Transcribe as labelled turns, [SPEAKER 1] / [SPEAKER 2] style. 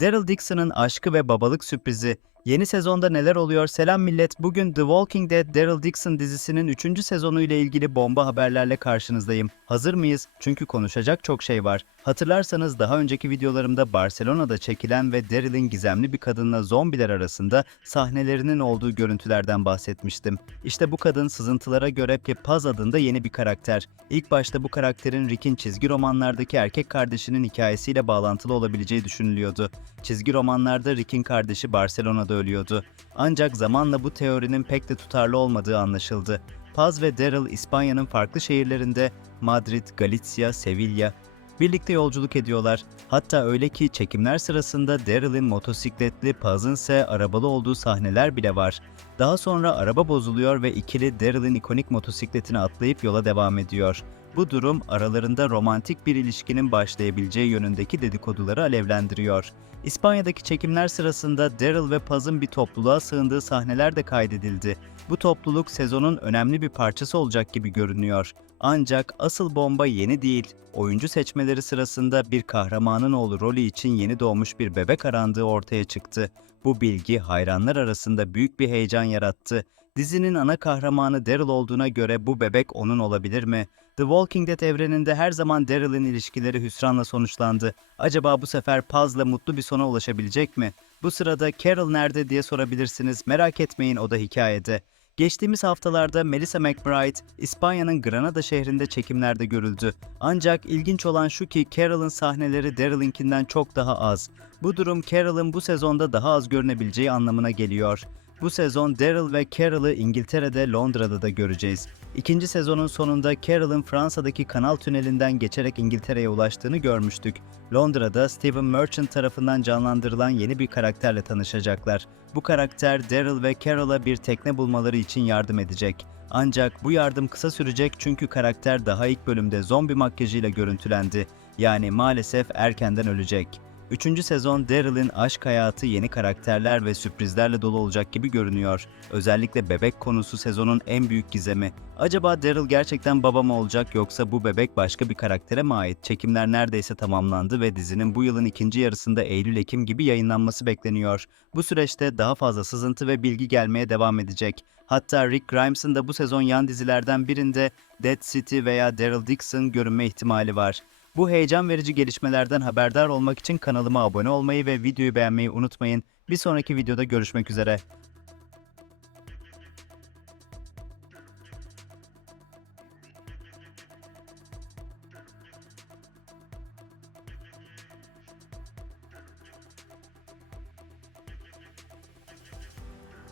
[SPEAKER 1] Daryl Dixon'ın aşkı ve babalık sürprizi. Yeni sezonda neler oluyor? Selam millet. Bugün The Walking Dead Daryl Dixon dizisinin 3. sezonu ile ilgili bomba haberlerle karşınızdayım. Hazır mıyız? Çünkü konuşacak çok şey var. Hatırlarsanız daha önceki videolarımda Barcelona'da çekilen ve Daryl'in gizemli bir kadınla zombiler arasında sahnelerinin olduğu görüntülerden bahsetmiştim. İşte bu kadın sızıntılara göre Paz adında yeni bir karakter. İlk başta bu karakterin Rick'in çizgi romanlardaki erkek kardeşinin hikayesiyle bağlantılı olabileceği düşünülüyordu. Çizgi romanlarda Rick'in kardeşi Barcelona'da ölüyordu. Ancak zamanla bu teorinin pek de tutarlı olmadığı anlaşıldı. Paz ve Daryl İspanya'nın farklı şehirlerinde Madrid, Galicia, Sevilla birlikte yolculuk ediyorlar. Hatta öyle ki çekimler sırasında Daryl'in motosikletli, Paz'ın ise arabalı olduğu sahneler bile var. Daha sonra araba bozuluyor ve ikili Daryl'in ikonik motosikletine atlayıp yola devam ediyor. Bu durum aralarında romantik bir ilişkinin başlayabileceği yönündeki dedikoduları alevlendiriyor. İspanya'daki çekimler sırasında Daryl ve Paz'ın bir topluluğa sığındığı sahneler de kaydedildi. Bu topluluk sezonun önemli bir parçası olacak gibi görünüyor. Ancak asıl bomba yeni değil. Oyuncu seçmeleri sırasında bir kahramanın oğlu rolü için yeni doğmuş bir bebek arandığı ortaya çıktı. Bu bilgi hayranlar arasında büyük bir heyecan yarattı. Dizinin ana kahramanı Daryl olduğuna göre bu bebek onun olabilir mi? The Walking Dead evreninde her zaman Daryl'in ilişkileri hüsranla sonuçlandı. Acaba bu sefer Paz'la mutlu bir sona ulaşabilecek mi? Bu sırada Carol nerede diye sorabilirsiniz. Merak etmeyin o da hikayede. Geçtiğimiz haftalarda Melissa McBride, İspanya'nın Granada şehrinde çekimlerde görüldü. Ancak ilginç olan şu ki Carol'ın sahneleri Daryl'inkinden çok daha az. Bu durum Carol'ın bu sezonda daha az görünebileceği anlamına geliyor. Bu sezon Daryl ve Carol'ı İngiltere'de Londra'da da göreceğiz. İkinci sezonun sonunda Carol'ın Fransa'daki kanal tünelinden geçerek İngiltere'ye ulaştığını görmüştük. Londra'da Stephen Merchant tarafından canlandırılan yeni bir karakterle tanışacaklar. Bu karakter Daryl ve Carol'a bir tekne bulmaları için yardım edecek. Ancak bu yardım kısa sürecek çünkü karakter daha ilk bölümde zombi makyajıyla görüntülendi. Yani maalesef erkenden ölecek. Üçüncü sezon Daryl'in aşk hayatı yeni karakterler ve sürprizlerle dolu olacak gibi görünüyor. Özellikle bebek konusu sezonun en büyük gizemi. Acaba Daryl gerçekten baba mı olacak yoksa bu bebek başka bir karaktere mi ait? Çekimler neredeyse tamamlandı ve dizinin bu yılın ikinci yarısında Eylül-Ekim gibi yayınlanması bekleniyor. Bu süreçte daha fazla sızıntı ve bilgi gelmeye devam edecek. Hatta Rick Grimes'ın da bu sezon yan dizilerden birinde Dead City veya Daryl Dixon görünme ihtimali var. Bu heyecan verici gelişmelerden haberdar olmak için kanalıma abone olmayı ve videoyu beğenmeyi unutmayın. Bir sonraki videoda görüşmek üzere.